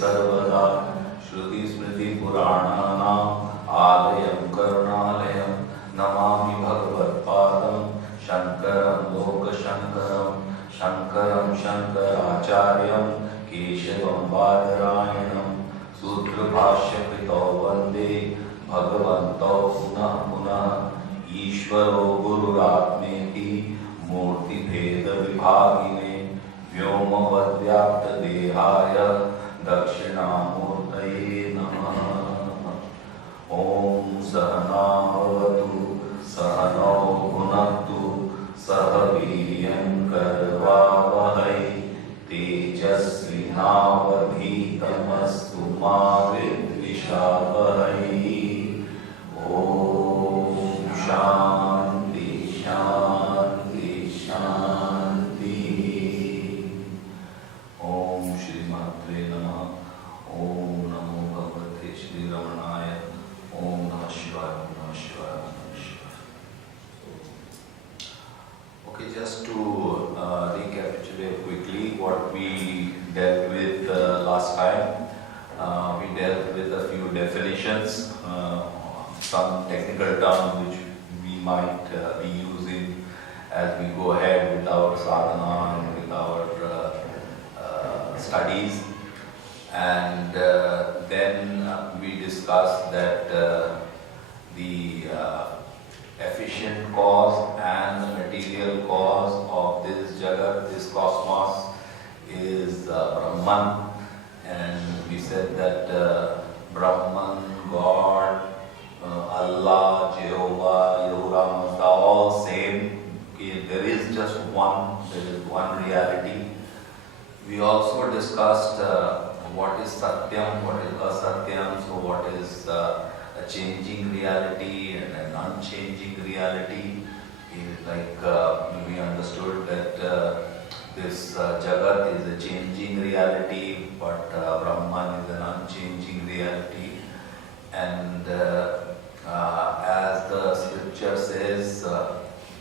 सर्वदा श्रुतिस्मृतिपुराणानाम् आलयं करुणालयं नमामि भगवत्पादं शङ्करं लोकशङ्करं शङ्करं शङ्कराचार्यं केशवं बादरायणं सूत्रभाष्यकृतौ वन्दे भगवन्तौ पुनः पुनः ईश्वरो गुरुरात्मेति मूर्तिभेदविभागिने व्योमवद्व्याप्तदेहाय दक्षिणामूर्तये नमः। ॐ सहना भवतु सहनौ भुनक्तु सह वीर्यं करवावहै तेजस्विनावधीतमस्तु मा विद्विषावहै। ॐ शान्ति शान्ति शान्ति। ॐ श्रीमात्रे नमः। ॐ नमो भगवते श्रीरमणाय। ॐ नमः शिवाय नमः शिवाय नमः शिवाय। Okay, just to recapitulate quickly what we dealt with last time. We dealt with a few definitions, some technical terms which we might be using as we go ahead with our sadhana and with our studies. And then we discussed that the efficient cause and the material cause of this jagat, this cosmos, is Brahman. And we said that Brahman, God, Allah, Jehovah, Yahuwah, Mazda, all same. There is just one, there is one reality. We also discussed what is Satyam, what is Asatyam, so what is a changing reality and an unchanging reality. Like we understood that this Jagat is a changing reality, but Brahman is an unchanging reality. And as the scripture says,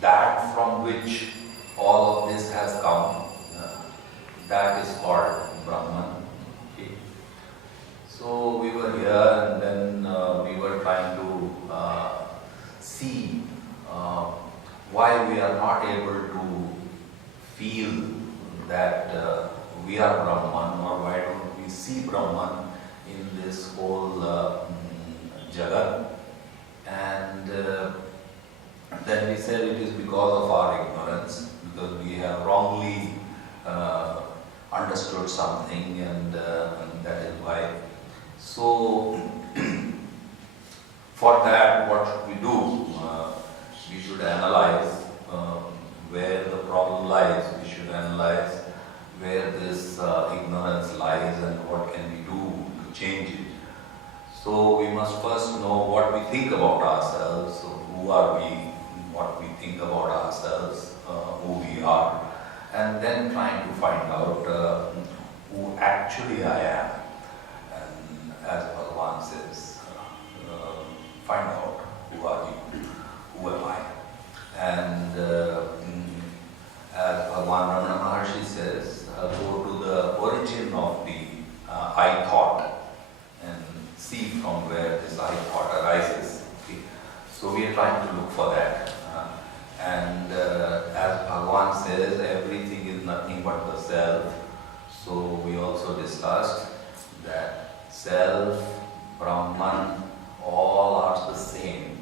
that from which all of this has come, that is called Brahman. Okay. So we were here and then we were trying to see why we are not able to feel that we are Brahman, or why don't we see Brahman in this whole Jagat. And then we said it is because of our ignorance, because we have wrongly understood something, and that is why. So for that, what should we do? We should analyze where the problem lies. We should analyze where this ignorance lies and what can we do to change it. So we must first know what we think about ourselves. So who are we? What we think about ourselves, who we are, and then trying to find out who actually I am. And as Bhagavan says, find out who are you, who am I. And as Bhagavan Ramana Maharshi says, go to the origin of the I thought and see from where this I thought arises. Okay. So we are trying to look for that. And as Bhagavan says, everything is nothing but the self. So we also discussed that self, Brahman, all are the same.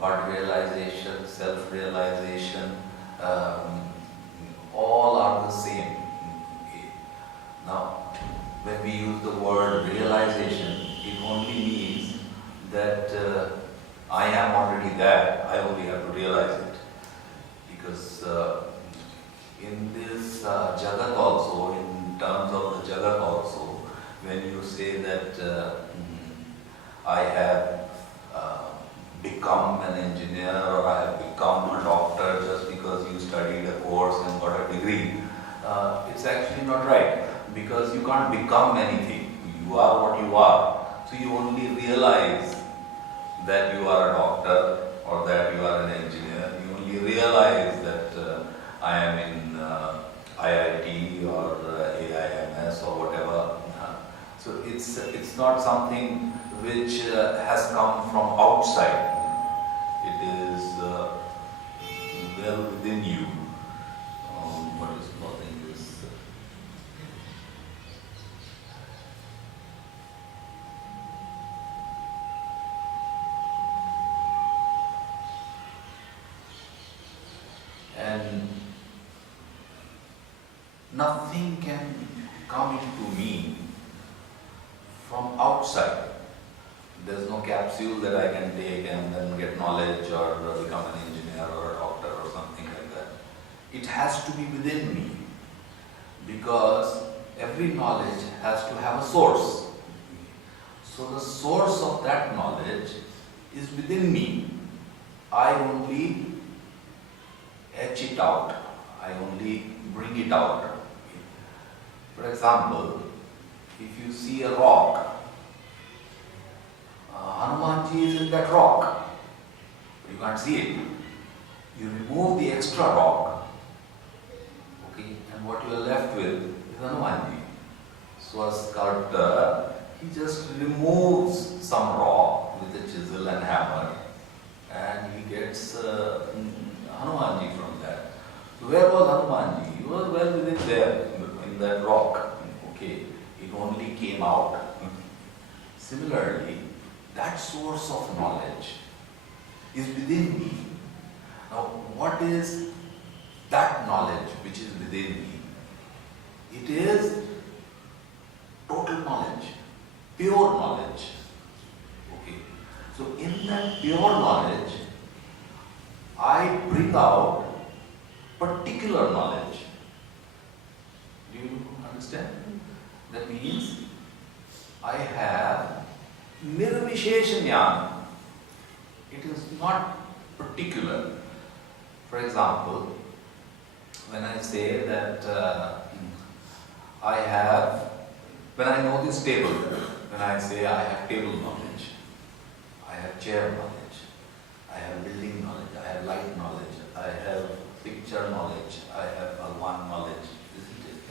God realization, self-realization, all are the same. Okay. Now, when we use the word realization, it only means that I am already there, I only have to realize it. Because in this Jagat also, in terms of the Jagat also, when you say that I have become an engineer or I have become a doctor just because you studied a course and got a degree, it's actually not right, because you can't become anything. You are what you are. So you only realize that you are a doctor or that you are an engineer. You only realize that I am in IIT or AIMS or whatever. So So it's not something which has come from outside. It is well within you. What is calling this? And nothing can come into me from outside. There's no capsule that I can take and then get knowledge or become an engineer or a doctor or something like that. It has to be within me, because every knowledge has to have a source. So the source of that knowledge is within me. I only etch it out. I only bring it out. For example, if you see a rock, Hanumanji is in that rock. You can't see it. You remove the extra rock, okay, and what you are left with is Hanumanji. So a sculptor, he just removes some rock with a chisel and hammer, and he gets Hanumanji from that. So where was Hanumanji? He was well within there, in that rock. Okay, it only came out. Similarly, that source of knowledge is within me. Now, what is that knowledge which is within me? It is total knowledge, pure knowledge. Okay. So in that pure knowledge, I bring out particular knowledge. Do you understand? That means I have nirvishesha jnana. It is not particular. For example, when I say that when I know this table, when I say I have table knowledge, I have chair knowledge, I have building knowledge, I have light knowledge, I have picture knowledge, I have one knowledge, isn't it?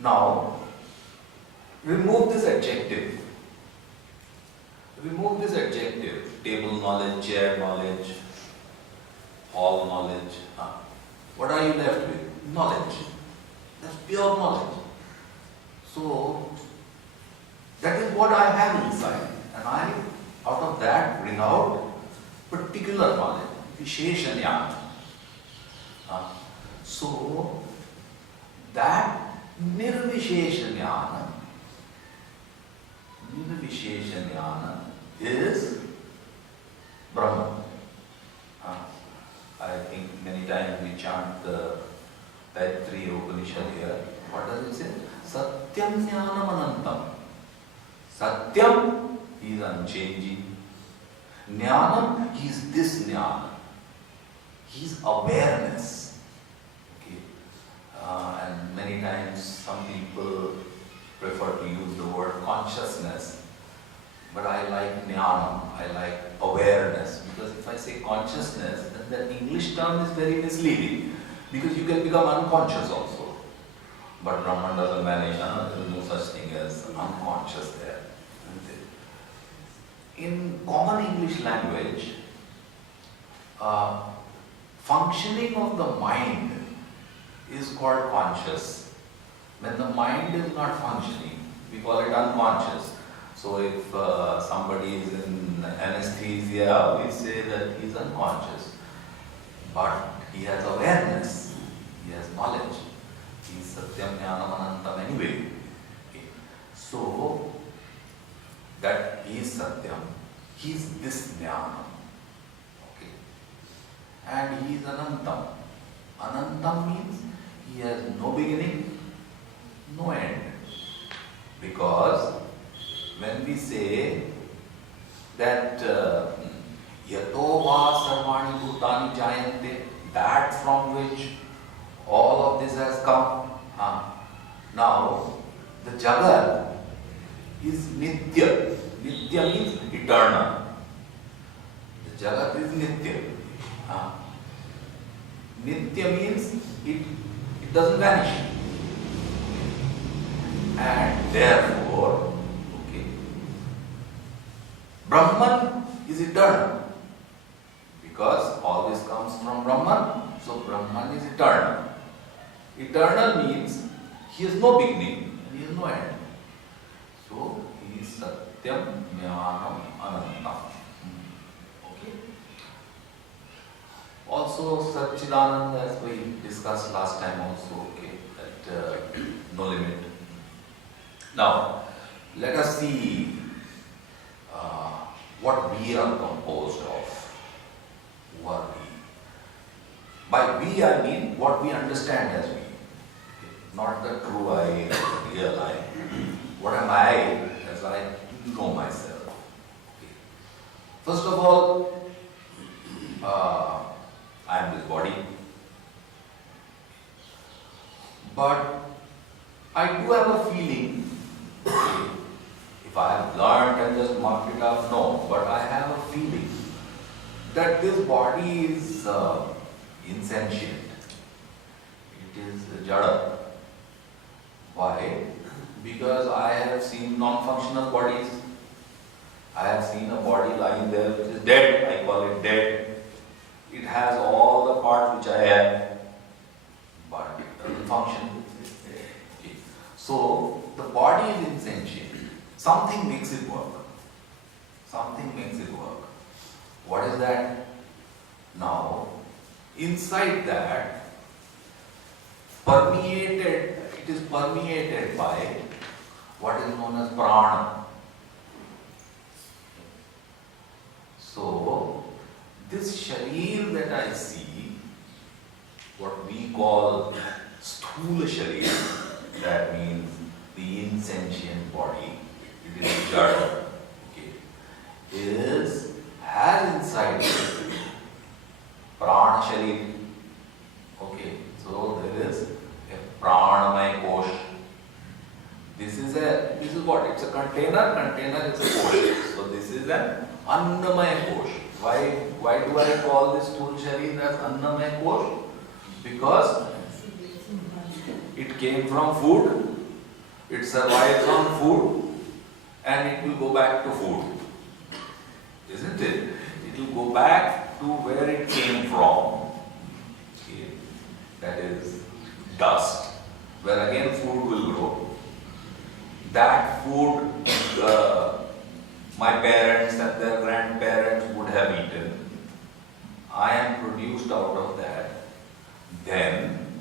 Now, remove this adjective. Remove this adjective, table knowledge, chair knowledge, hall knowledge. What are you left with? Knowledge. That's pure knowledge. So, that is what I have inside. And I, out of that, bring out particular knowledge, vishesha jnana. So, that nirvishesha jnana is Brahman. I think many times we chant the Gayatri Upanishad here. What does it say? Satyam jnanam anantam. Satyam, he is unchanging. Jnanam, he is this jnana. He is awareness. Okay. And many times some people prefer to use the word consciousness. But I like jnanam, I like awareness. Because if I say consciousness, then the English term is very misleading. Because you can become unconscious also. But Brahman doesn't manage, there is no such thing as unconscious there. In common English language, functioning of the mind is called conscious. When the mind is not functioning, we call it unconscious. So if somebody is in anesthesia, we say that he is unconscious. But he has awareness, he has knowledge. He is Satyam Jnanam Anantam anyway. Okay. So, that he is Satyam, he is this Jnanam. Okay. And he is Anantam. Anantam means he has no beginning, no end. Because when we say that yato va sarvani bhutani jayante, that from which all of this has come. Now, the Jagat is Nitya. Nitya means eternal. The Jagat is Nitya. Nitya means it doesn't vanish. And therefore, Brahman is eternal. Because all this comes from Brahman, so Brahman is eternal. Eternal means he has no beginning and he has no end. So he is Satyam Jnanam Anantam. Okay? Also Satchidananda, as we discussed last time also, okay, that no limit. Now, let us see what we are composed of. Who are we? By we I mean what we understand as we. Not the true I, the real I. What am I as I know myself? Okay. First of all, I am this body. But I do have a feeling, if I have learned and just marked it up, no, but I have a feeling that this body is insentient. It is jada. Why? Because I have seen non-functional bodies. I have seen a body lying there which is dead. I call it dead. It has all the parts which I have, but it doesn't function. Okay. So the body is insentient. Something makes it work. Something makes it work. What is that? Now, inside that, it is permeated by what is known as prana. So, this sharir that I see, what we call sthula sharir, that means the insentient body, it is jada, okay, has inside it prana sharir. Okay, so there is a pranamaya kosh. This is what? It's a container is a kosh. So this is an annamaya kosh. Why do I call this stool sharir as annamaya kosh? Because it came from food, it survives on food, and it will go back to food. Isn't it? It will go back to where it came from. Okay. That is dust, where again food will grow. That food my parents and their grandparents would have eaten. I am produced out of that. Then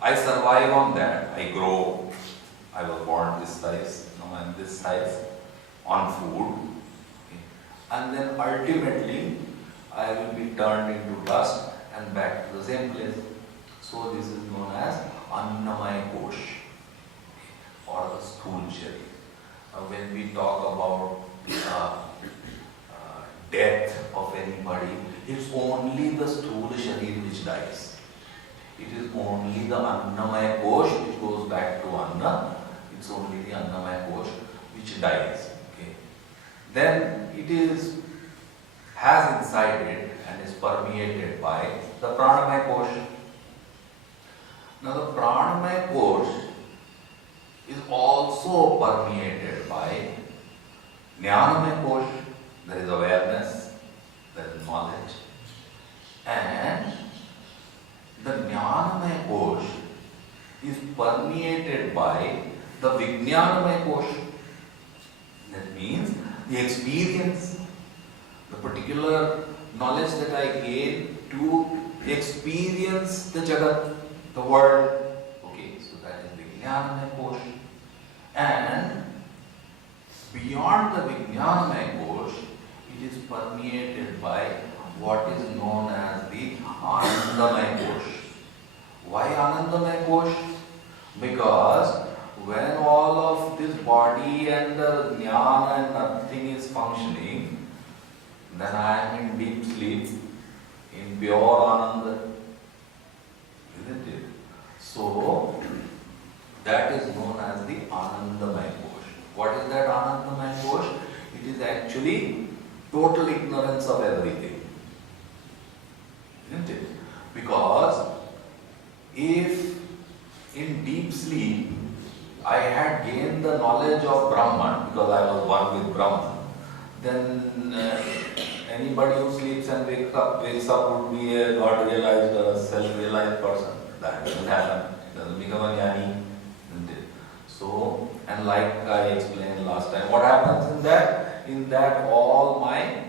I survive on that. I grow. I was born this size, now I am this size on food. Okay. And then ultimately I will be turned into dust and back to the same place. So this is known as annamaya kosh or the stool sharir. When we talk about death of anybody, it's only the stool sharir which dies. It is only the annamaya kosh which goes back to anna. It's only the annamaya kosh which dies. Okay. Then it has inside it and is permeated by the pranamaya kosh. Now the pranamaya kosh is also permeated by jnanamaya kosh. There is awareness, there is knowledge, and the jnanamaya kosh is permeated by the vijnanamaya kosh. That means the experience, the particular knowledge that I gain to experience the jagat, the world. Okay, so that is vijnanamaya kosh. And beyond the vijnanamaya kosh, it is permeated by what is known as the anandamaya kosh. Why anandamaya kosh? Because when all of this body and the jnana and nothing is functioning, then I am in deep sleep, in pure ananda. Isn't it? So, that is known as the anandamaya kosh. What is that anandamaya kosh? It is actually total ignorance of everything. Isn't it? Because if in deep sleep I had gained the knowledge of Brahman, because I was one with Brahman, then anybody who sleeps and wakes up would be a God-realized or a self-realized person. That doesn't happen. It doesn't become a jnani. Isn't it? So, and like I explained last time, what happens in that? In that all my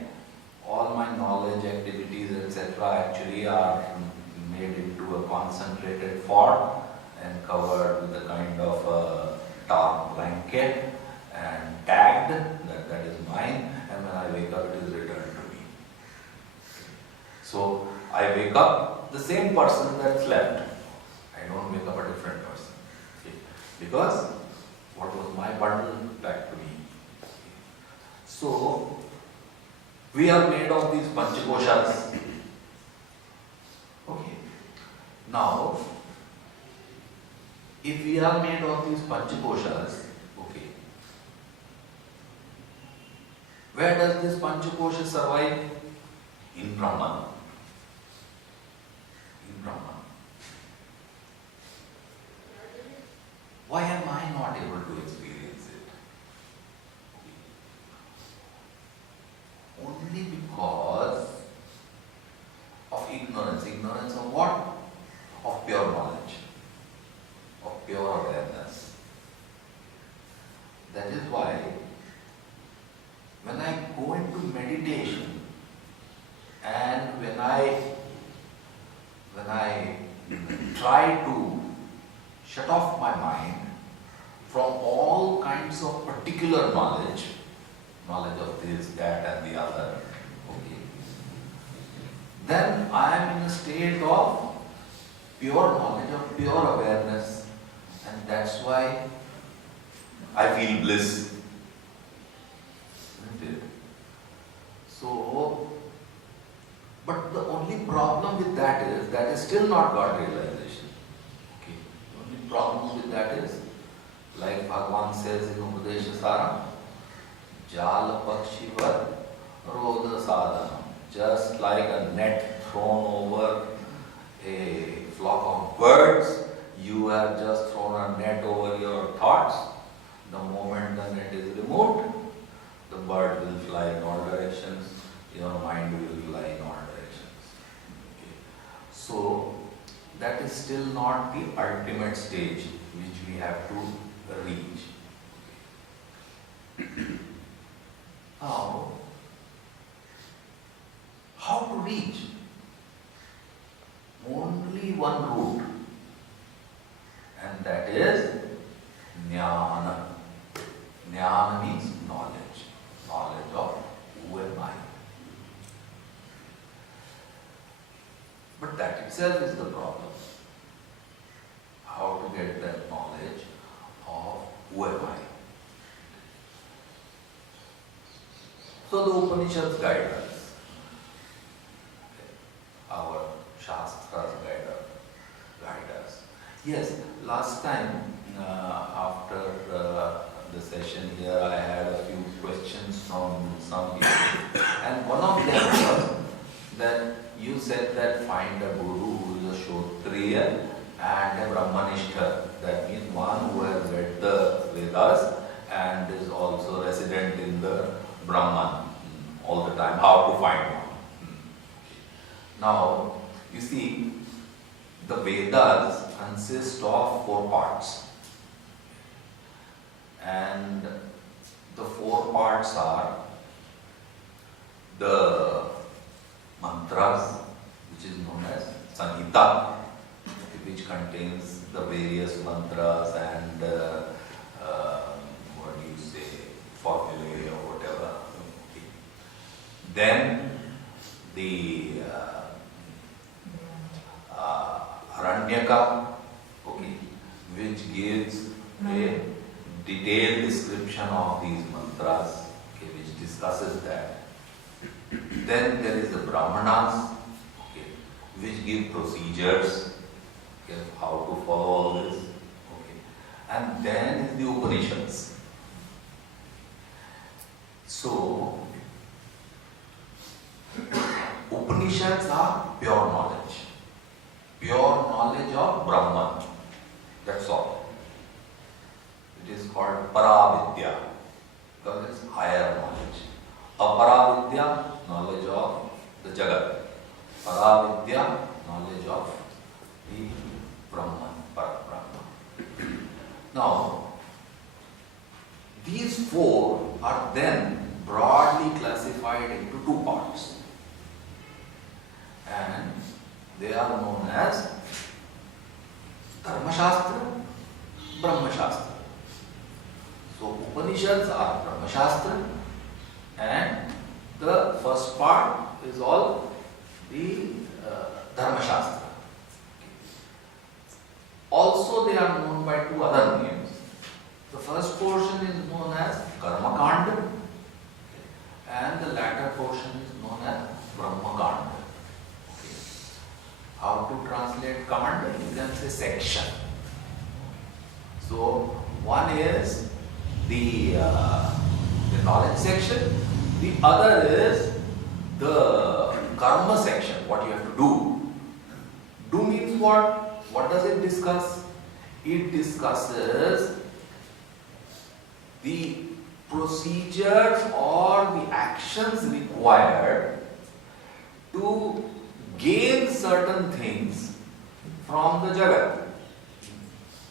knowledge, activities, etc. actually are made into a concentrated form and covered with a kind of a dark blanket and tagged that is mine, and when I wake up it is returned to me. So I wake up the same person that slept. I don't wake up a different person. Okay. Because what was my bundle back to me. So we are made of these panchakoshas. Okay. Now, if we are made of these panchakoshas, okay, where does this panchakosha survive? In Brahman. In Brahman. Why am I not able to experience it? Only because of ignorance. Ignorance of what? Of pure knowledge, of pure awareness. That is why when I go into meditation and when I try to shut off my mind from all kinds of particular knowledge of this, that and the other, okay, then I am in a state of pure knowledge, of pure awareness, and that's why I feel bliss. Isn't it? So, but the only problem with that is still not God realization. Okay. The only problem with that is, like Bhagavan says in Upadeshasaram, Jal Pakshivat Rodha Sadhanam. Just like a net thrown over a flock of birds, you have just thrown a net over your thoughts. The moment the net is removed, the bird will fly in all directions, your mind will fly in all directions. Okay. So, that is still not the ultimate stage which we have to reach. Now, how to reach? Only one route, and that is jnana. Jnana means knowledge. Knowledge of who am I. But that itself is the problem. How to get that knowledge of who am I. So the Upanishads guide us. Our Shastras guide us. Yes, last time after the session here, I had a few questions from some people, and one of them was that you said that find a guru who is a Shotriya and a Brahmanishtha. That means one who has read the Vedas and is also resident in the Brahman all the time. How to find one? Now, you see, the Vedas consist of 4 parts. And the 4 parts are the mantras, which is known as Sanhita, which contains the various mantras and formulae or whatever. Okay. Then the Aranyaka, okay, which gives a detailed description of these mantras, okay, which discusses that. Then there is the Brahmanas, okay, which give procedures, okay, how to follow all this, okay. And then is the Upanishads. So, Upanishads are pure knowledge of Brahman. That's all. It is called Paravidya because it's higher knowledge. Aparavidya, knowledge of the Jagat. Paravidya, knowledge of the Brahman, Parabrahma. Now, these four are then broadly classified into two parts. And they are known as Dharma Shastra, Brahma Shastra. So Upanishads are Brahma Shastra, and the first part is all the Dharma Shastra. Also they are known by two other names. The first portion is known as Karma Kanda, and the latter portion is known as Brahma Kanda. How to translate kanda? You can say section. So one is the knowledge section, the other is the karma section, what you have to do. Do means what? What does it discuss? It discusses the procedures or the actions required to gain certain things from the Jagat.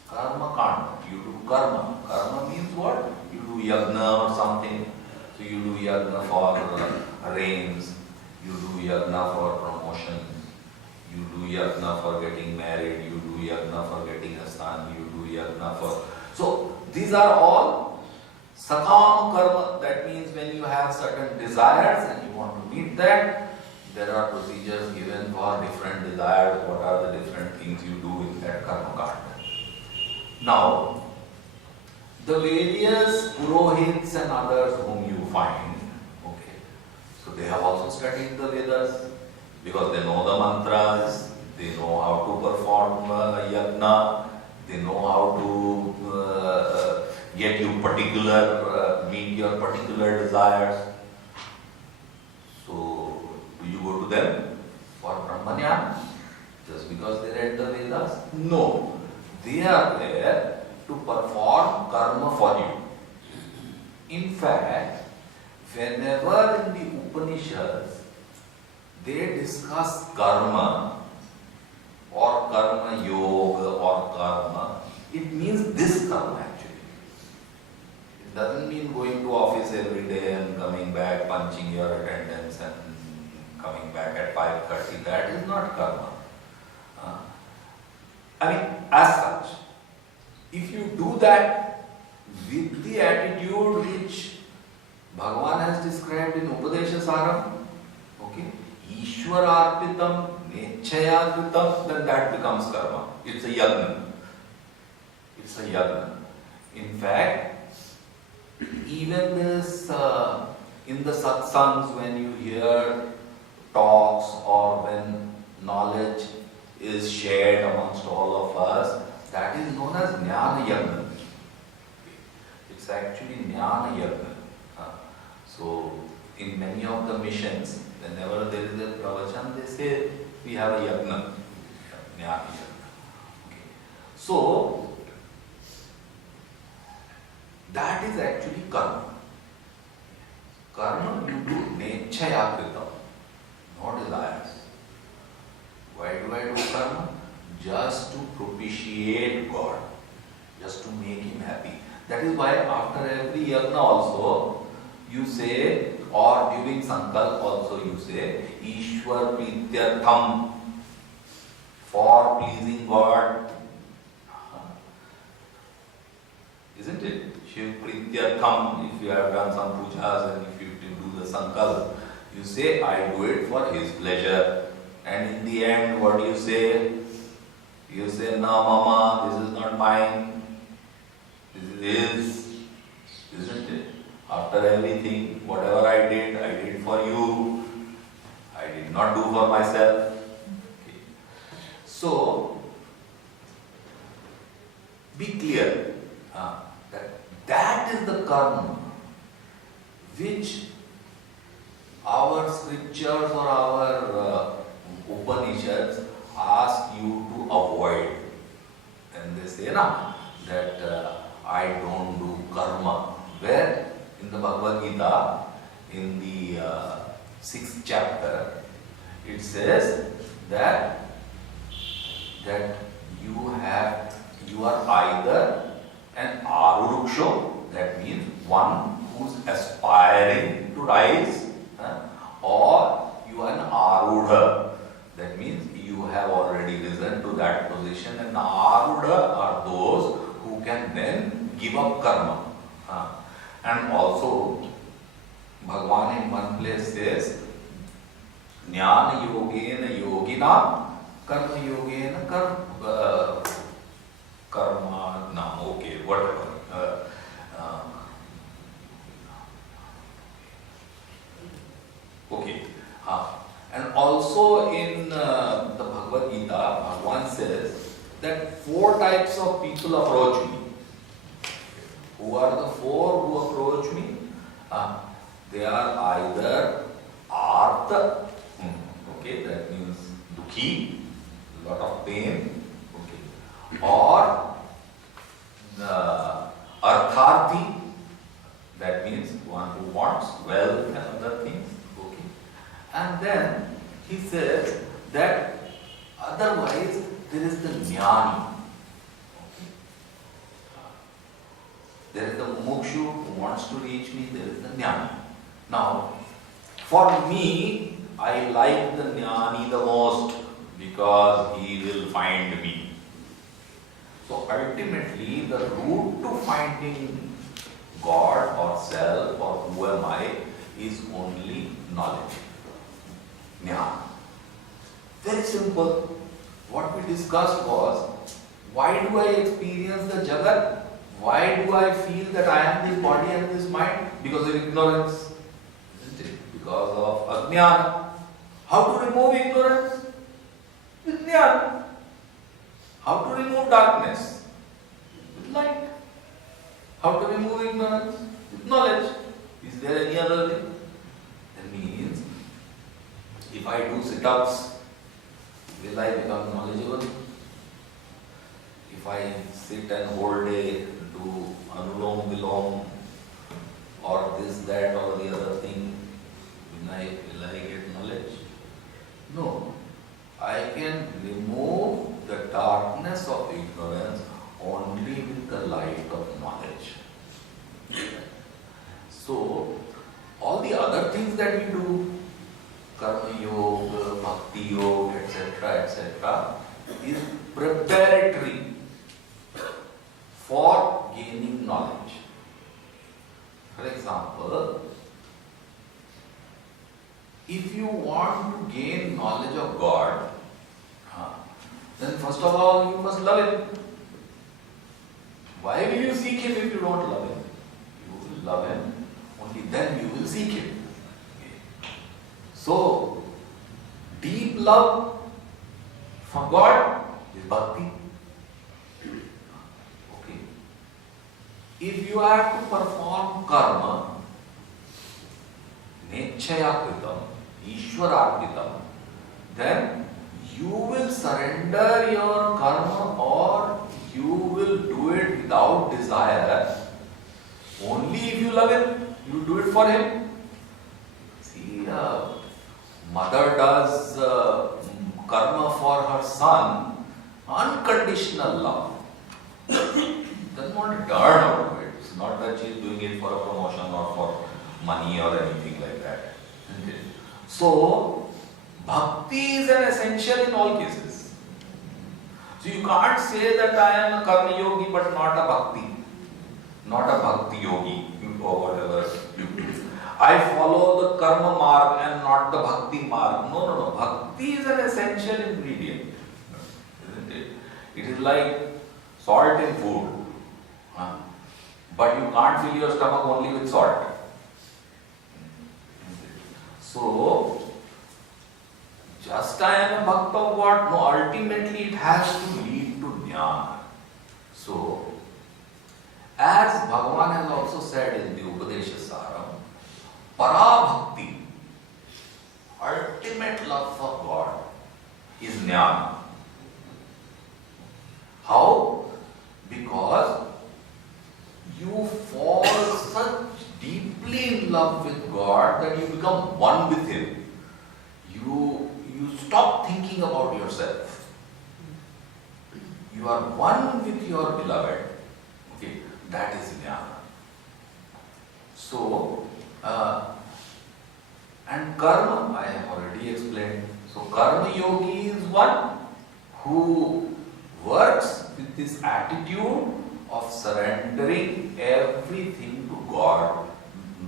Karma kanda. You do karma. Karma means what? You do yagna or something. So you do yagna for rains. You do yagna for promotion. You do yagna for getting married. You do yagna for getting a son. You do yagna for... So these are all sakama karma. That means when you have certain desires and you want to meet that, there are procedures given for different desires. What are the different things you do in that karma kanda? Now, the various purohits and others whom you find, okay, so they have also studied the Vedas because they know the mantras, they know how to perform yagna, they know how to get you meet your particular desires. So, do you go to them for Brahmanyana just because they read the Vedas? No. They are there to perform karma for you. In fact, whenever in the Upanishads they discuss karma or karma yoga or karma, it means this karma actually. It doesn't mean going to office every day and coming back, punching your attendance and coming back at 5:30. That is not karma. I mean, as such, if you do that with the attitude which Bhagavan has described in Upadesha Saram, okay, Ishwararpitam, Nechayakritam, then that becomes karma. It's a yagna. It's a yagna. In fact, even this, in the satsangs, when you hear talks or when knowledge is shared amongst all of us, that is known as Jnana Yagna. It's actually Jnana Yagna. So, in many of the missions, whenever there is a pravachan, they say, we have a yagna. Jnana Yagna. Okay. So, that is actually karma. Karma you do nechayakritam, no desires. Why do I do karma? Just to propitiate God, just to make Him happy. That is why after every yagna also, you say, or during sankalp also you say, Ishwar Prityartham, for pleasing God. Isn't it? Shiv Prityartham, if you have done some pujas and if you do the sankalp, you say, I do it for His pleasure. And in the end, what do you say? You say, no mama, this is not mine. This is His. Isn't it? After everything, whatever I did for you. I did not do for myself. Okay. So, be clear. That is the karma which our scriptures or our Upanishads ask you to avoid. And they say that I don't do karma. Where in the Bhagavad Gita, in the 6th chapter, it says that you are either an aruruksho, that means one who's aspiring to rise, or you are an arudha, that means you have already risen to that position, and arudha are those who can then give up karma. And also Bhagavan in one place says, Jnana yogena yogina karma yogena karma, no, okay, whatever. Okay. And also in the Bhagavad Gita, Bhagavan says that 4 types of people approach me. Who are the 4 who approach me? They are either artha, okay, that means dukhi, lot of pain, okay, or the artharthi, that means one who wants wealth and other things, okay. And then he says that otherwise there is the jnani. There is the mukshu who wants to reach me, there is the jnani. Now, for me, I like the jnani the most because he will find me. So ultimately, the route to finding God or self or who am I is only knowledge. Jnana. Very simple. What we discussed was, why do I experience the Jagat? Why do I feel that I am this body and this mind? Because of ignorance. Isn't it? Because of ajnana. How to remove ignorance? With jnana. How to remove darkness? With light. How to remove ignorance? With knowledge. Is there any other way? That means, if I do sit-ups, will I become knowledgeable? If I sit and whole day do anulom vilom or this, that or the other thing, will I get knowledge? No. I can remove the darkness of ignorance only with the light of knowledge. So, all the other things that we do, karma yoga, bhakti yoga, etc., is preparatory for gaining knowledge. For example, if you want to gain knowledge of God, then first of all you must love Him. Why will you seek Him if you don't love Him? You will love Him, only then you will seek Him. Okay. So, deep love for God is bhakti. Okay. If you have to perform karma, nechaya kritam, ishvara kritam, then you will surrender your karma or you will do it without desire. Only if you love Him, you do it for Him. See, mother does karma for her son, unconditional love. Doesn't want to earn out of it. It's not that she is doing it for a promotion or for money or anything like that. Isn't it? So, bhakti is an essential in all cases. So you can't say that I am a karma yogi but not a bhakti. Not a bhakti yogi or whatever you do. I follow the karma marg and not the bhakti marg. No. Bhakti is an essential ingredient. Isn't it? It is like salt in food. But you can't fill your stomach only with salt. So, just I am a bhakt of God? No, ultimately it has to lead to jnana. So, as Bhagavan has also said in the Upadesha Saram, para bhakti, ultimate love for God, is jnana. How? Because you fall such deeply in love with God God that you become one with Him. You stop thinking about yourself. You are one with your beloved. Okay, that is jnana. So, and karma, I have already explained. So, karma yogi is one who works with this attitude of surrendering everything to God,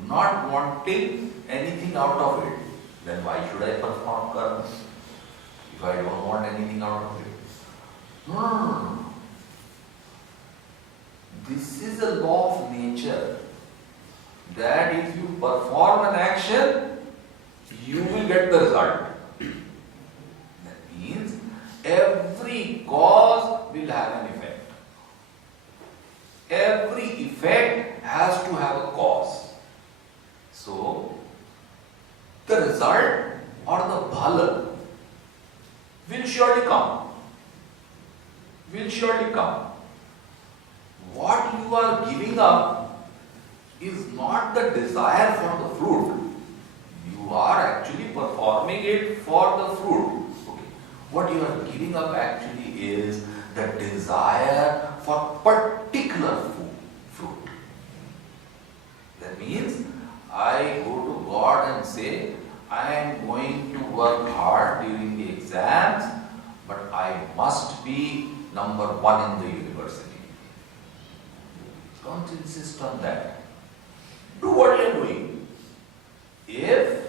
not wanting anything out of it. Then why should I perform karma if I don't want anything out of it? No. This is a law of nature, that if you perform an action, you will get the result. That means every cause will have an effect. Every effect has to have a cause. So, the result or the bhala will surely come. What you are giving up is not the desire for the fruit. You are actually performing it for the fruit. Okay. What you are giving up actually is the desire for particular fruit. That means I go to God and say, I am going to work hard during the exams, but I must be number one in the university. Don't insist on that. Do what you are doing. If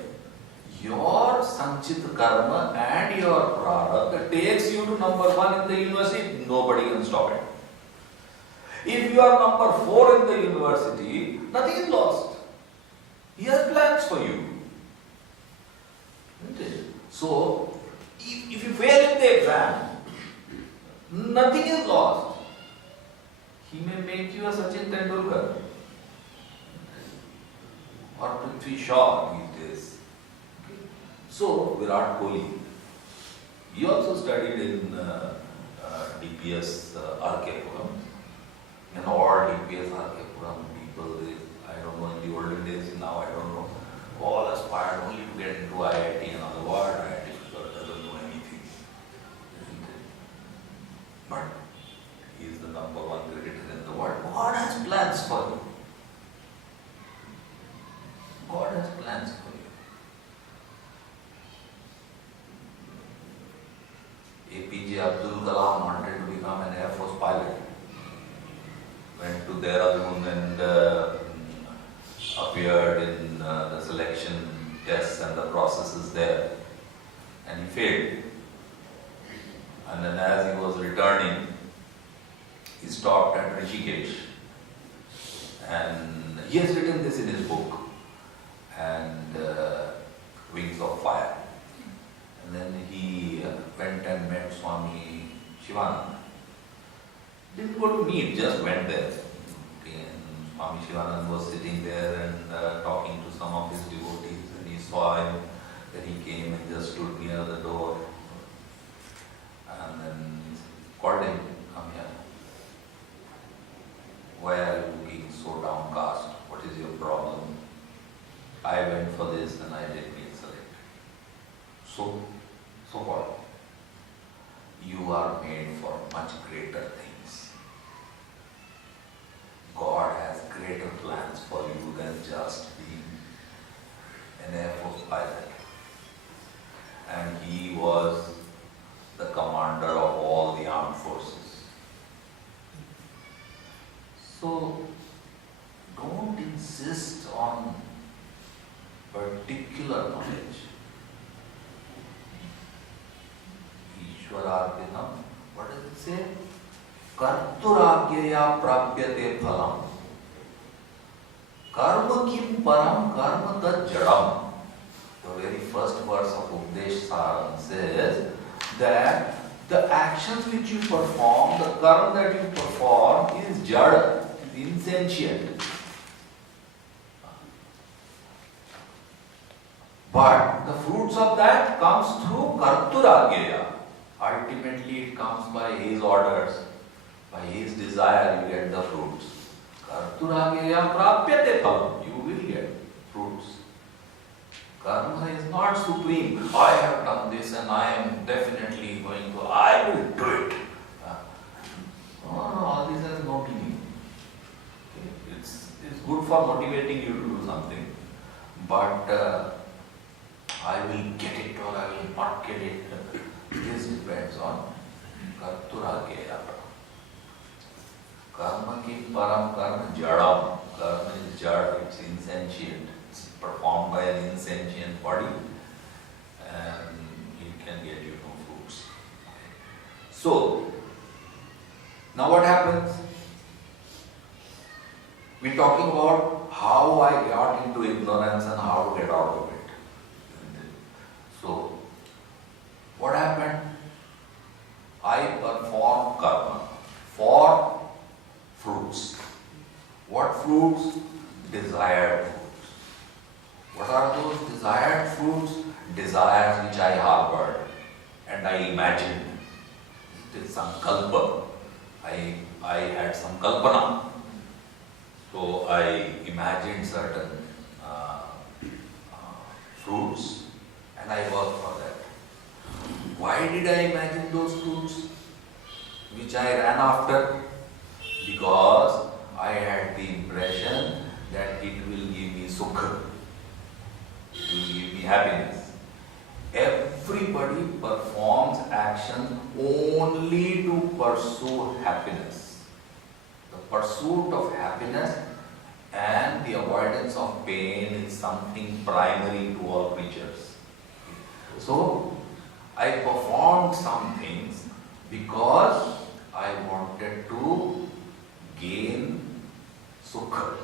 your sanchit karma and your prarabdha takes you to number one in the university, nobody can stop it. If you are number 4 in the university, nothing is lost. He has plans for you. Isn't it? So, if you fail in the exam, nothing is lost. He may make you a Sachin Tendulkar or Prithvi Shaw these days. So, Virat Kohli, he also studied in DPS RK Puram. And all DPS RK Puram people, I don't know, in the olden days, now I don't know, all aspired only to get into IIT and all the world. IIT doesn't know anything. But he is the number 1 cricketer in the world. God has plans for you. God has plans for you. APJ Abdul Kalam wanted to become an Air Force pilot. Went to Dehradun and appeared in the selection tests and the processes there. And he failed. And then as he was returning, he stopped at Rishikesh. And he has written this in his book, and Wings of Fire. And then he went and met Swami Shivananda. Didn't go to meet, just went there. And Swami Shivananda was sitting there and talking to some of his devotees, and he saw him. Then he came and just stood near the door. And then called him, come here. Why are you looking so downcast? What is your problem? I went for this and I didn't get selected. So what? You are made for much greater things. God has greater plans for you than just being an Air Force pilot. And he was the commander of all the armed forces. So, don't insist on particular knowledge. Ishwararpinam, what does it say? Karturagya prapyate phalam. Karma kim param karma tat jadam. The very first verse of Upadesh Saram says that the actions which you perform, the karma that you perform is jada, is insentient. But the fruits of that comes through karturagya. Ultimately it comes by his orders, by his desire you get the fruits. Karturagya prapyate phalam, you will get fruits. Karma is not supreme. I have done this and I am definitely going to, I will do it. No, all this has no meaning. Okay? It's good for motivating you to do something, but I will get it or I will not get it. This depends on Kartura Keya. Karma ki param karma jadam. Karma is jad, it's insentient. It's performed by an insentient body and it can get you no fruits. So, now what happens? We're talking about how I got into ignorance and how to get out of it. So, what happened? I performed karma for fruits. What fruits? Desired fruits. What are those desired fruits? Desires which I harbored and I imagined. It is sankalpa. I had some kalpana. So I imagined certain fruits and I worked for that. Why did I imagine those fruits which I ran after? Because I had the impression that it will give me sukha, it will give me happiness. Everybody performs action only to pursue happiness. The pursuit of happiness and the avoidance of pain is something primary to all creatures. So, I performed some things because I wanted to gain sukha,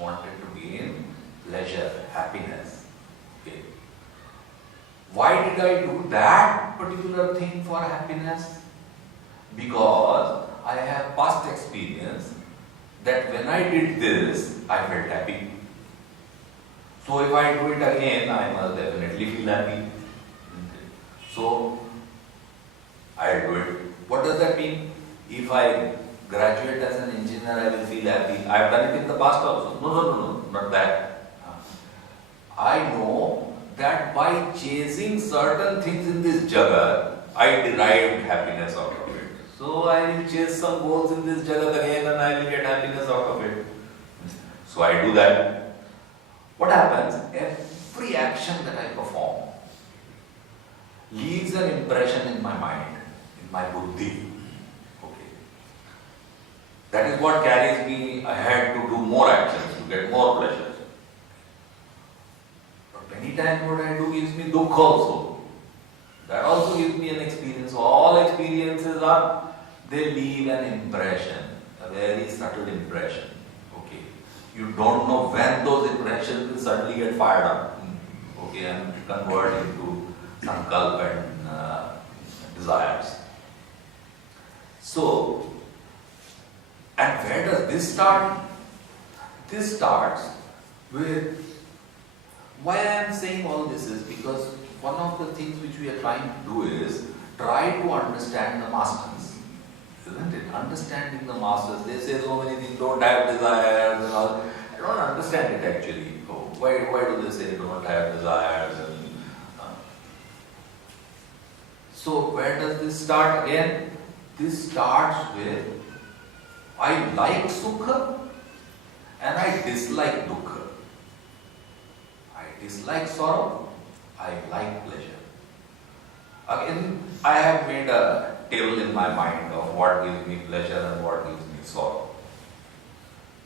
wanted to gain pleasure, happiness. Okay. Why did I do that particular thing for happiness? Because I have past experience that when I did this, I felt happy. So if I do it again, I must definitely feel happy. So I'll do it. What does that mean? If I graduate as an engineer, I will feel happy. I have done it in the past also. No, not that. I know that by chasing certain things in this jagat, I derived happiness out of it. So I will chase some goals in this jagat again and I will get happiness out of it. So I do that. What happens? Every action that I perform leaves an impression in my mind, in my buddhi. Okay. That is what carries me ahead to do more actions, to get more pleasures. But many times what I do gives me dukkha also. That also gives me an experience. So all experiences are, they leave an impression, a very subtle impression. Okay. You don't know when those impressions will suddenly get fired up. Okay, and convert into sankalpa and desires. So, and where does this start? This starts with, why I am saying all this is because one of the things which we are trying to do is try to understand the masters. Isn't it? Understanding the masters. They say so many things, don't have desires and all. I don't understand it actually. Why do they say don't have desires? So where does this start again? This starts with, I like sukha and I dislike dukkha. I dislike sorrow, I like pleasure. Again, I have made a table in my mind of what gives me pleasure and what gives me sorrow.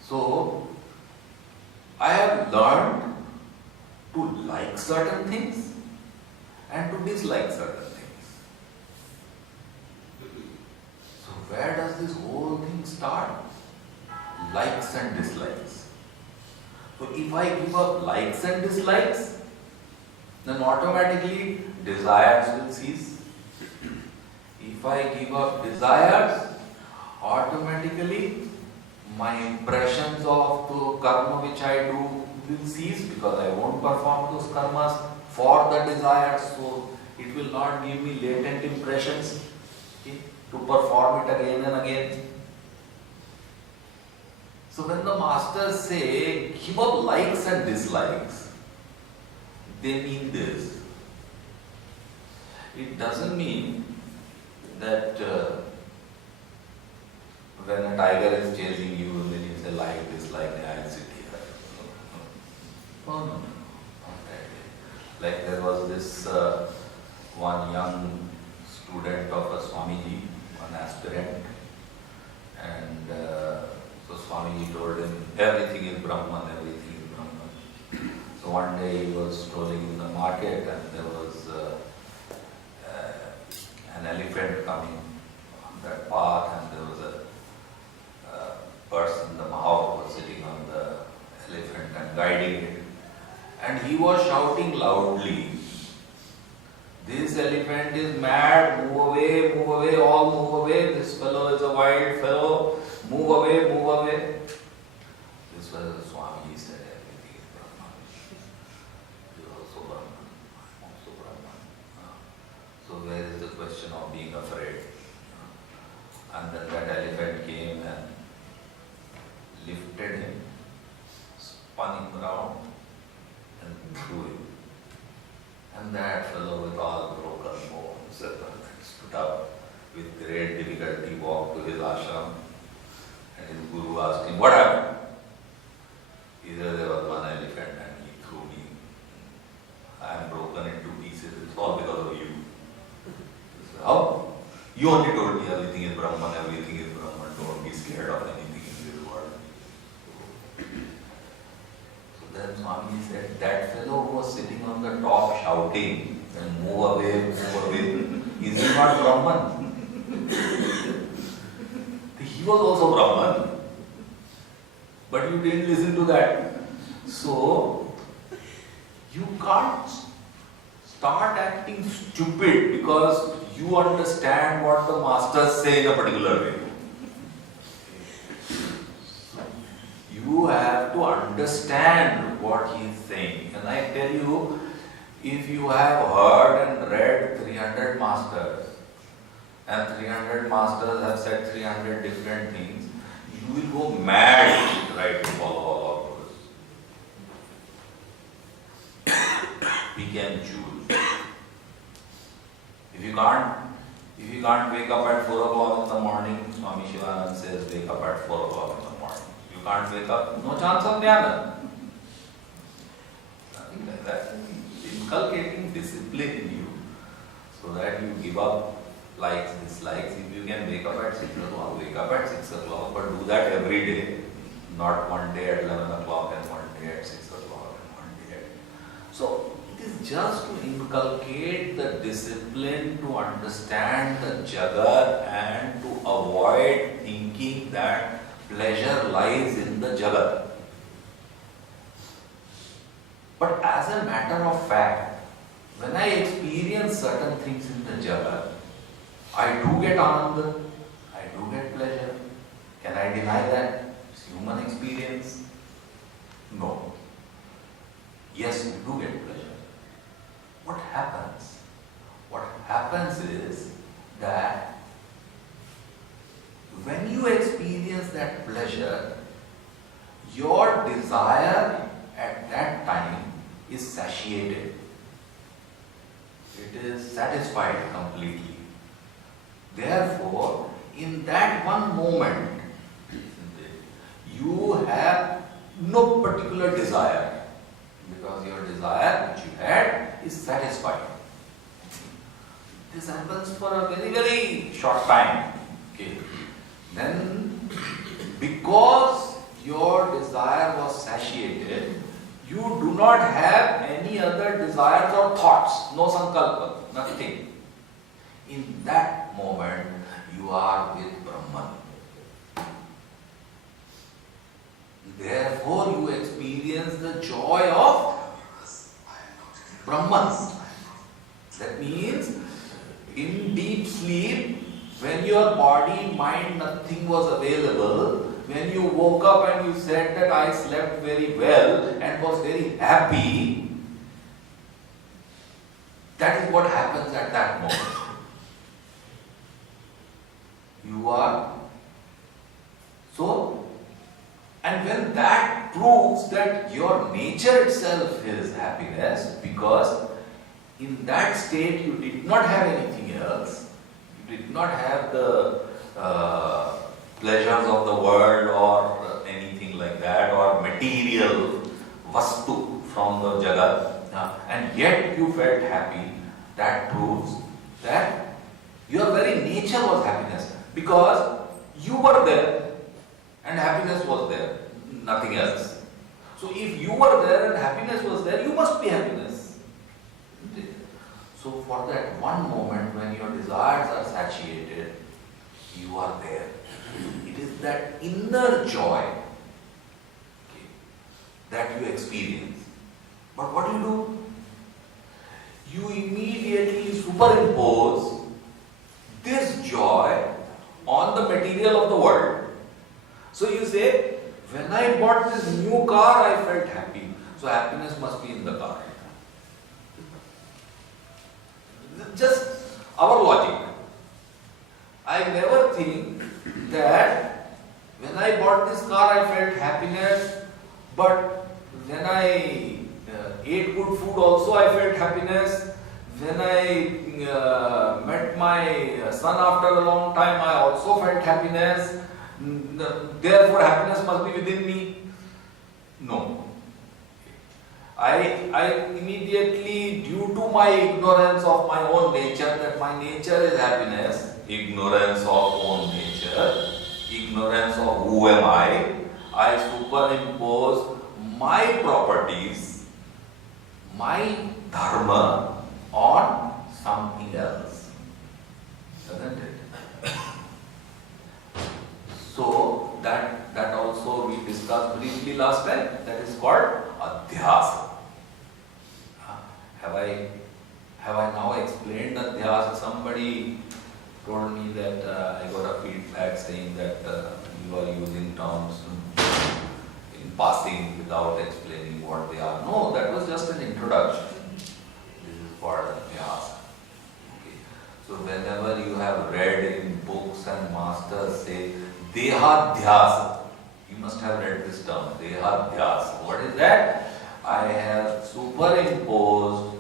So, I have learned to like certain things and to dislike certain things. So where does this whole thing start? Likes and dislikes. So if I give up likes and dislikes, then automatically desires will cease. If I give up desires, automatically my impressions of the karma which I do will cease because I won't perform those karmas for the desires, so it will not give me latent impressions to perform it again and again. So when the masters say give up likes and dislikes, they mean this. It doesn't mean that when a tiger is chasing you, then you say like this, like I'll sit here. No, no, no, not that way. Like there was this one young student of a Swamiji, one aspirant, and so Swamiji told him, everything is Brahman, everything is Brahman. So one day he was strolling in the market and there was an elephant coming on that path, and there was a person, the Mahao, was sitting on the elephant and guiding it. And he was shouting loudly, "This elephant is mad, move away, all move away, this fellow is a wild fellow, move away. This was the Swami, he said, everything is Brahman. You are also Brahman, I am also Brahman. So where is the question of being afraid? And then that elephant came and lifted him, spun him around and threw him. And that fellow with all broken bones stood up with great difficulty, walked to his ashram, and his guru asked him, "What happened?" He said, "There was one elephant and he threw me. I am broken into pieces. It's all because of you." He said, "How? You only told me everything is Brahman, everything is Brahman. Don't be scared of anything in this world." So then Swami said, that fellow who was sitting on the top shouting, and move away, is he not Brahman? He was also Brahman. But you didn't listen to that. So, you can't start acting stupid because you understand what the masters say in a particular way. You have to understand what he is saying. And I tell you, if you have heard and read 300 masters, and 300 masters have said 300 different things, you will go mad if you try to follow all of those. Pick and choose. If you can't wake up at 4 o'clock in the morning, Swami Shivananda says wake up at 4 o'clock in the morning. You can't wake up, no chance of jnana. Nothing like that. Inculcating discipline in you so that you give up likes, dislikes. If you can wake up at 6 o'clock, wake up at 6 o'clock, but do that every day. Not one day at 11 o'clock and one day at 6 o'clock and one day at... So, it is just to inculcate the discipline to understand the Jagat and to avoid thinking that pleasure lies in the Jagat. But as a matter of fact, when I experience certain things in the Jagat, I do get ananda, I do get pleasure. Can I deny that? It's human experience. No. Yes, you do get pleasure. What happens? What happens is that when you experience that pleasure, your desire at that time is satiated. It is satisfied completely. Therefore, in that one moment, you have no particular desire, because your desire which you had is satisfied. This happens for a very, very short time. Okay. Then, because your desire was satiated, you do not have any other desires or thoughts, no sankalpa, nothing. In that moment, you are with Brahman. Therefore, you experience the joy of Brahman. That means, in deep sleep, when your body, mind, nothing was available, when you woke up and you said that I slept very well and was very happy, that is what happens at that moment. You are so, and when that that proves that your nature itself is happiness, because in that state you did not have anything else. You did not have the pleasures of the world or anything like that, or material vastu from the jagat, and yet you felt happy. That proves that your very nature was happiness, because you were there and happiness was there, nothing else. So if you were there and happiness was there, you must be happiness. So for that one moment when your desires are satiated, you are there. It is that inner joy, okay, that you experience. But what do? You immediately superimpose this joy on the material of the world. So you say, when I bought this new car, I felt happy. So happiness must be in the car. Just our logic. I never think that when I bought this car, I felt happiness, but when I ate good food also, I felt happiness. When I met my son after a long time, I also felt happiness. Therefore, happiness must be within me. No. I immediately, due to my ignorance of my own nature, that my nature is happiness, ignorance of own nature, ignorance of who am I superimpose my properties, my dharma on something else. Isn't it? So that also we discussed briefly last time. That is called adhyasa. Have I now explained adhyasa? Somebody told me that I got a feedback saying that you are using terms in passing without explaining what they are. No, that was just an introduction. This is called adhyasa. Okay. So whenever you have read in books and masters say Dehadhyasa, you must have read this term, Dehadhyasa. What is that? I have superimposed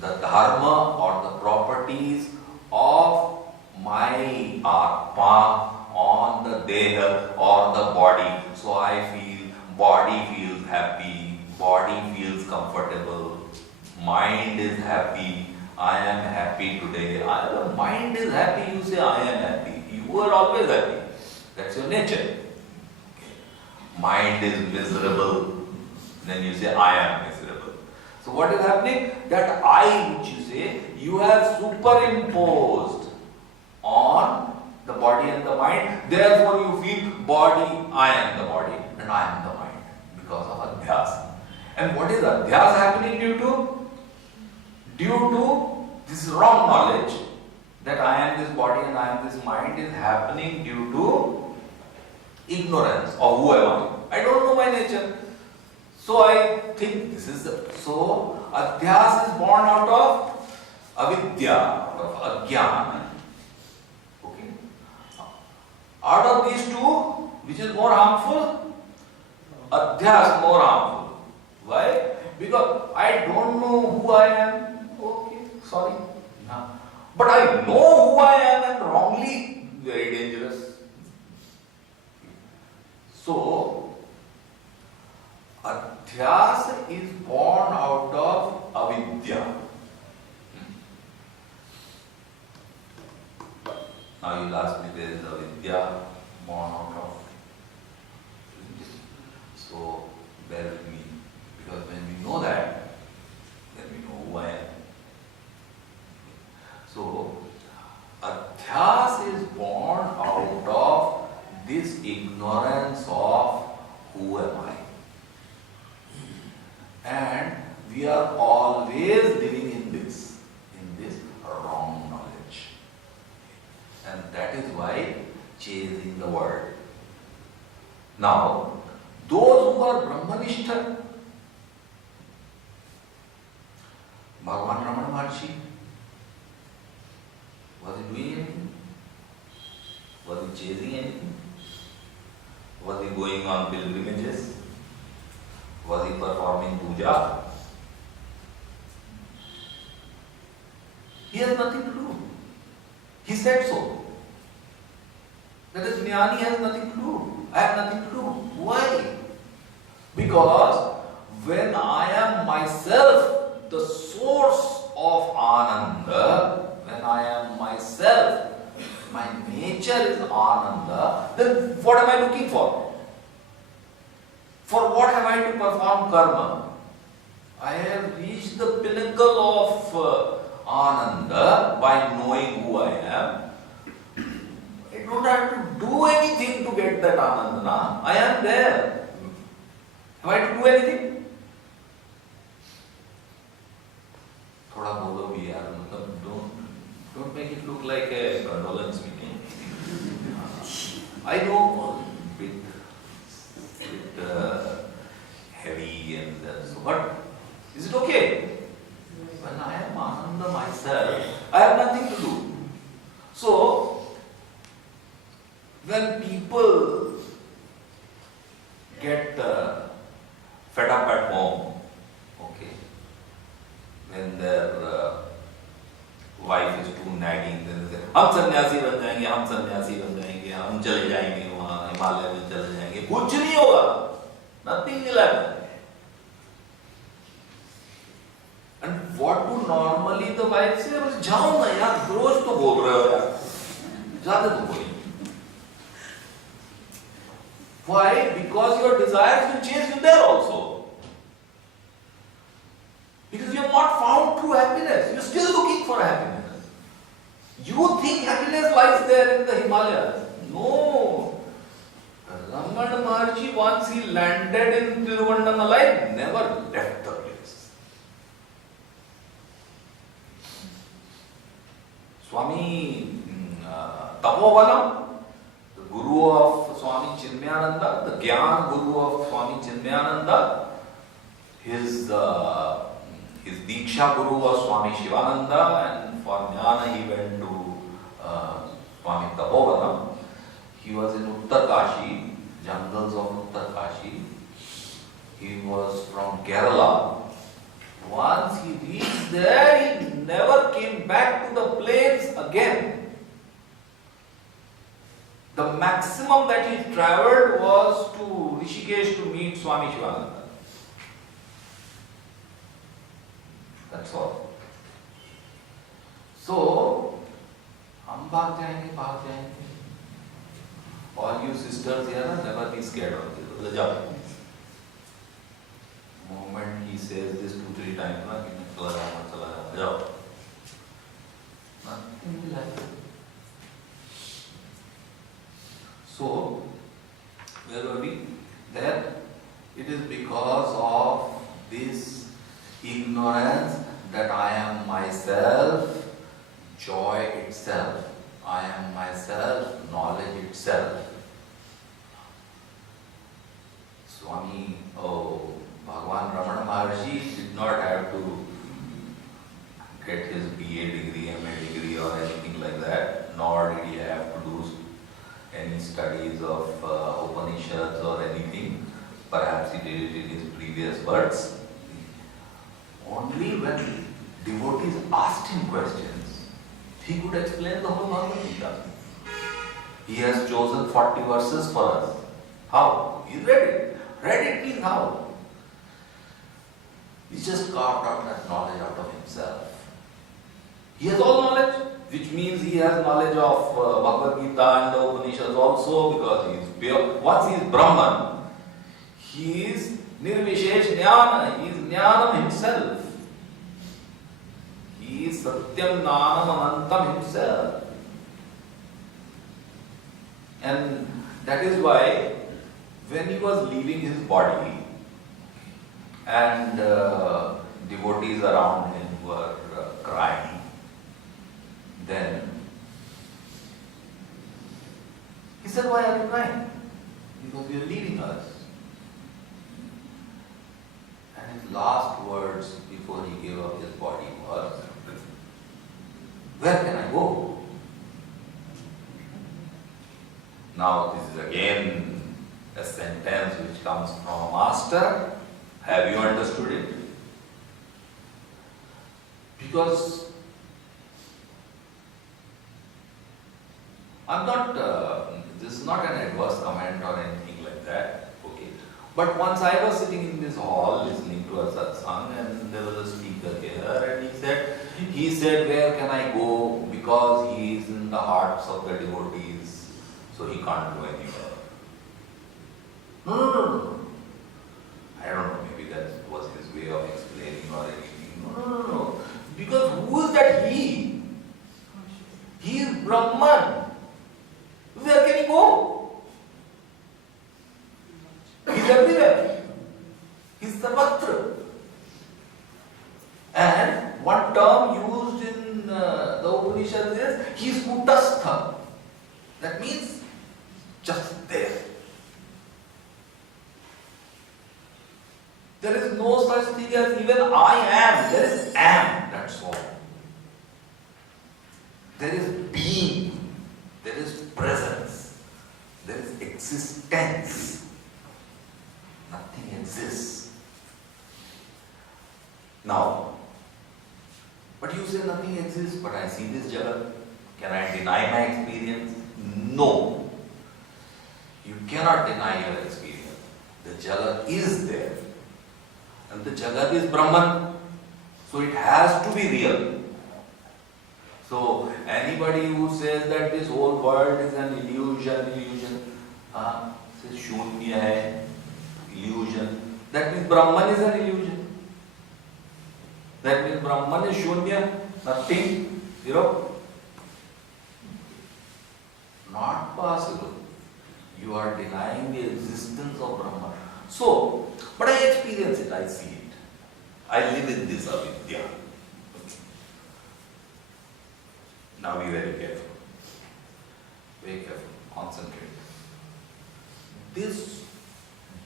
the dharma or the properties of my Atma on the Deha or the body. So I feel body feels happy, body feels comfortable, mind is happy, I am happy today. The mind is happy, you say I am happy. You are always happy. That's your nature. Mind is miserable, then you say I am miserable. So what is happening? That I which you say, you have superimposed on the body and the mind. Therefore you feel body, I am the body and I am the mind because of adhyasa. And what is adhyasa happening due to? Due to this wrong knowledge that I am this body and I am this mind is happening due to ignorance of who am I. I don't know my nature. So I think this is the... So adhyasa is born out of avidya, out of ajnana. Okay. Out of these two, which is more harmful? Adhyasa more harmful. Why? Because I don't know who I am. Okay, sorry. But I know who I am and wrongly, very dangerous. So, adhyasa is born out of avidya. Now you will ask me, there is avidya born out of. So, bear with me. Because when we know that, then we know who I am. So, adhyasa is born out of this ignorance of who am I. And we are always living in this wrong knowledge. And that is why chasing the world. Now, those who are Brahmanistha, Bhagavan Ramana Maharshi, was he doing anything? Was he chasing anything? Was he going on pilgrimages? Was he performing puja? He has nothing to do. He said so. That is, Jnani has nothing to do. I have nothing to do. Why? Because when I am myself the source of Ananda, when I am myself, my nature is Ananda, then what am I looking for? For what have I to perform karma? I have reached the pinnacle of Ananda by knowing who I am. I don't have to do anything to get that Ananda. I am there. Have I to do anything? थोड़ा बोलो भी यार, मतलब don't make it look like a condolence meeting. I know bit heavy and so, but is it okay? When I am Ananda myself, I have nothing to do. So, when people get fed up at home, okay, when their wife is too nagging, then they say, हम सन्यासी बन जाएंगे, हम सन्यासी बन जाएंगे, हम चले जाएंगे वहाँ हिमालय में चले जाएंगे, कुछ नहीं होगा, nothing will happen. And what do normally the wife say? जाओ ना यार, रोज तो बोल रहे हो यार, ज़्यादा तो बोलिए. Why? Because your desires will chase you there also. Because you have not found true happiness. You are still looking for happiness. You think happiness lies there in the Himalayas. No. Ramana Maharshi, once he landed in Tiruvannamalai, never left the place. Swami Tapovanam, the guru of Swami Chinmayananda, the Gyan guru of Swami Chinmayananda, his Diksha guru was Swami Shivananda, and for Jnana he went to Swami Tapovanam. He was in Uttar Kashi, jungles of Uttar Kashi. He was from Kerala. Once he reached there, he never came back to the plains again. The maximum that he travelled was to Rishikesh to meet Swami Shivananda. That's all. So, हम भाग जाएंगे. All you sisters here, never be scared of this. The moment he says this 2-3 times, nothing will happen. So, where were we? There, it is because of this ignorance that I am myself, joy itself. I am myself, knowledge itself. Swami, Bhagavan Ramana Maharshi did not have to get his BA degree, MA degree or anything like that, nor did he have to do any studies of Upanishads or anything. Perhaps he did it in his previous births. Only when devotees asked him questions, he could explain the whole Bhagavad Gita. He has chosen 40 verses for us. How? He read it. Read it means how? He just carved out that knowledge out of himself. He has all knowledge, which means he has knowledge of Bhagavad Gita and the Upanishads also, because he is pure. Once he is Brahman, he is Nirvishesh Jnana, he is Jnanam himself. He is Satyam Nanam Anantam himself. And that is why when he was leaving his body and devotees around him were crying, then he said, "Why are you crying?" Because you are leaving us. And his last words before he gave up his body was, "Where can I go?" Now this is again a sentence which comes from a master, Have you understood it? Because I'm not, this is not an adverse comment or anything like that, okay. But once I was sitting in this hall listening to a satsang, and there was a speaker here, and he said, where can I go? Because he is in the hearts of the devotees, so he can't go anywhere. No. I don't know, maybe that was his way of explaining or anything. No. Because who is that he? He is Brahman. Where can he go? He's everywhere. He's sarvatra. And one term used in the Upanishads is he's kutastha. That means just there. There is no such thing as even I am. There is am. That's all. There is being. There is presence. There is existence. Nothing exists. Now, but you say nothing exists, but I see this jagat. Can I deny my experience? No. You cannot deny your experience. The jagat is there. And the jagat is Brahman. So it has to be real. So anybody who says that this whole world is an illusion, says shunya hai, illusion. That means Brahman is an illusion. That means Brahman is shunya, nothing, zero. Not possible. You are denying the existence of Brahman. So, but I experience it, I see it. I live in this avidya. Now be very careful. Very careful. Concentrate. This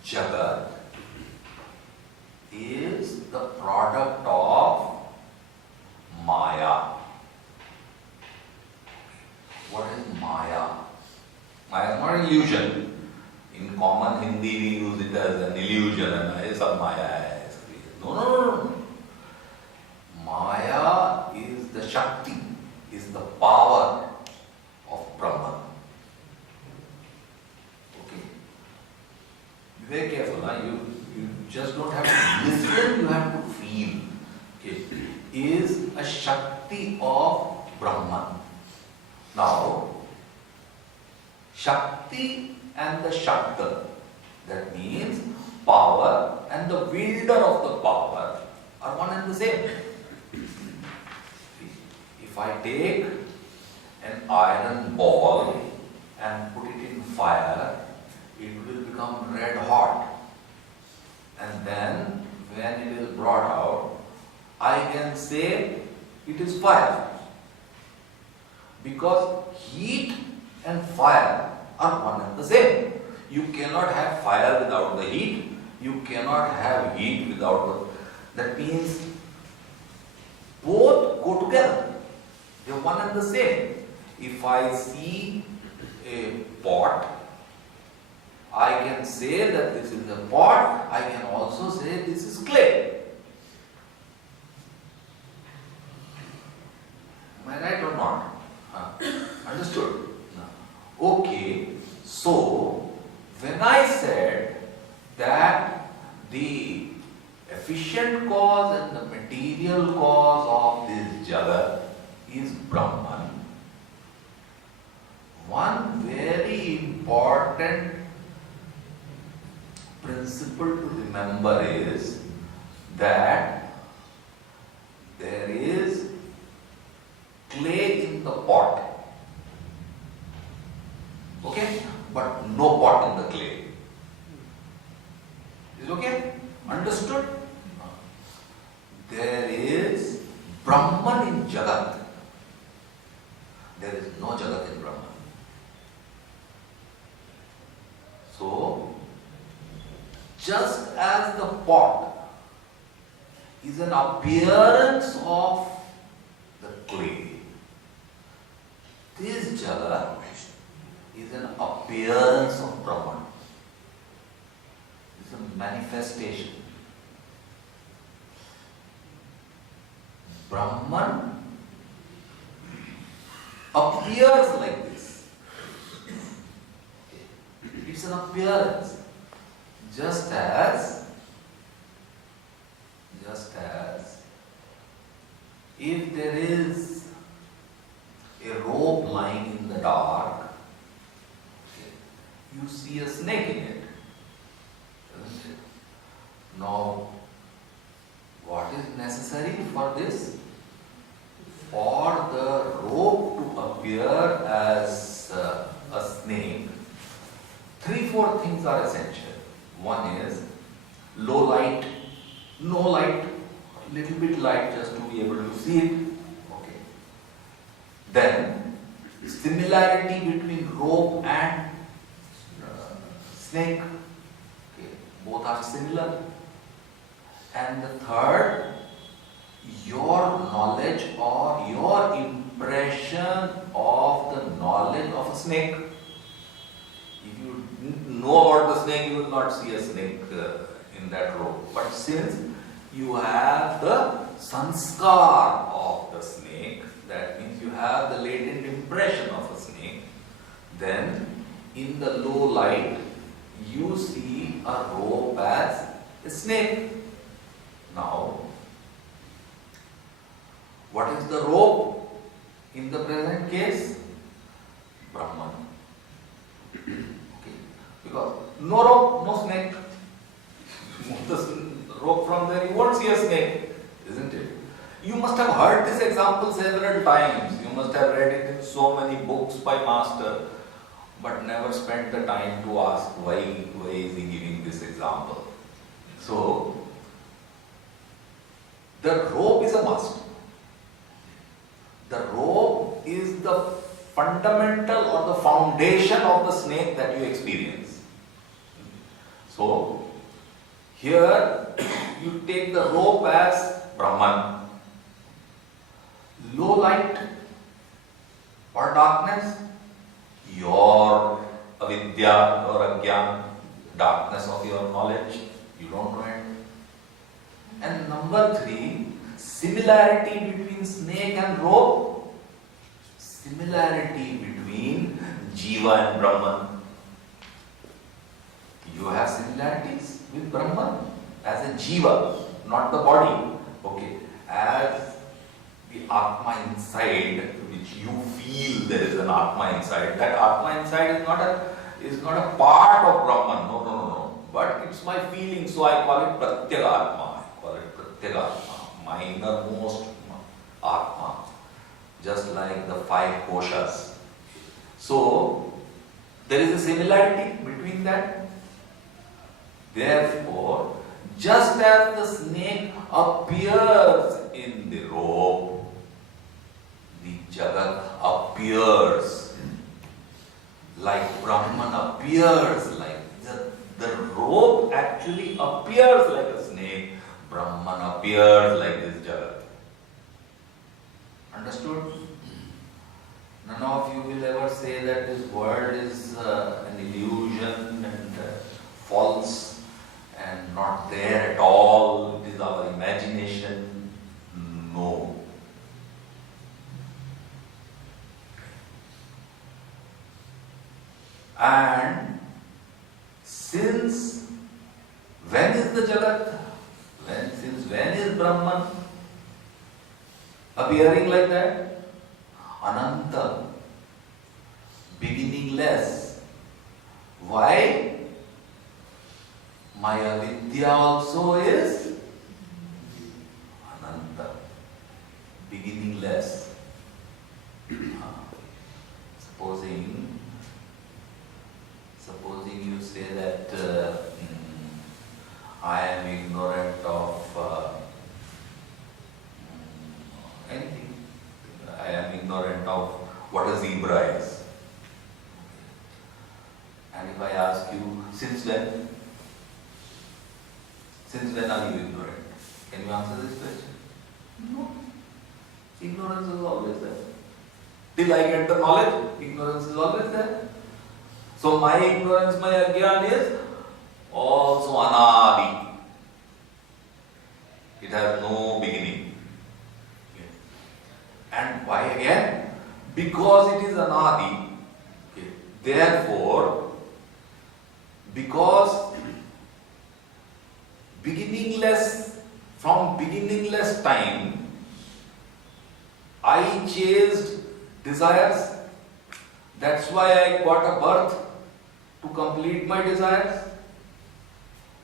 jagat is the product of Maya. What is Maya? Maya is not an illusion. In common Hindi we use it as an illusion and it's a Maya. No. Maya is the Shakti, is the power of Brahman. Okay? Be very careful. You just don't have to listen, you have to feel. Okay? Is a Shakti of Brahman. Now, Shakti and the Shakta, that means power and the wielder of the power are one and the same. If I take an iron ball and put it in fire, it will become red hot. And then when it is brought out, I can say it is fire. Because heat and fire are one and the same. You cannot have fire without the heat. You cannot have heat without the... That means both go together. They are one and the same. If I see a pot, I can say that this is a pot. I can also say this is clay. Am I right or not? Understood? No. Okay. So, when I said that the efficient cause and the material cause of this jagat is Brahman, one very important principle to remember is that there is clay in the pot. Okay? But no pot in the clay. Is it okay? Understood? There is Brahman in Jagat. There is no Jagat in Brahman. So, just as the pot is an appearance of the clay, this Jagat is an appearance of Brahman. It's a manifestation. Brahman appears like this. It's an appearance. Just as if there is a rope lying in the dark, you see a snake in it, isn't it? Now, what is necessary for this? For the rope to appear as a snake, 3-4 things are essential. One is low light, no light, little bit light just to be able to see it. Okay. Then similarity between rope and snake. Okay. Both are similar. And the third, your knowledge or your impression of the knowledge of a snake. If you know about the snake, you will not see a snake in that rope. But since you have the sanskar of the snake, that means you have the latent impression of a snake, then in the low light, you see a rope as a snake. Now, what is the rope in the present case? Brahman. Okay. Because no rope, no snake. Move the rope from there, you won't see a snake, isn't it? You must have heard this example several times. You must have read it in so many books by master, but never spent the time to ask why is he giving this example. So, the rope is a must. The rope is the fundamental or the foundation of the snake that you experience. So, here you take the rope as Brahman. Low light or darkness, your avidya or ajnana, darkness of your knowledge, you don't know it. And number 3, similarity between snake and rope, similarity between Jiva and Brahman. You have similarities with Brahman as a Jiva, not the body. Okay, as the Atma inside, which you feel there is an Atma inside. That Atma inside is not a part of Brahman. No. But it's my feeling, so I call it Pratyagatma. My innermost Atma, just like the 5 koshas. So, there is a similarity between that. Therefore, just as the snake appears in the rope, the Jagat appears like Brahman appears like the rope actually appears like a snake. Brahman appears like this Jagat. Understood? None of you will ever say that this world is an illusion and false and not there at all. It is our imagination. No. And since when is the Jagat? Since when is Brahman appearing like that? Ananta, beginningless. Why? My avidya also is Ananta, beginningless. Supposing you say that I am ignorant of anything. I am ignorant of what a zebra is. And if I ask you, since when? Since when are you ignorant? Can you answer this question? No. Ignorance is always there. Till I get the knowledge, ignorance is always there. So my ignorance, my ajnana is also anadi. It has no beginning. because it is anadi, okay, therefore, because from beginningless time, I chased desires. That's why I got a birth to complete my desires.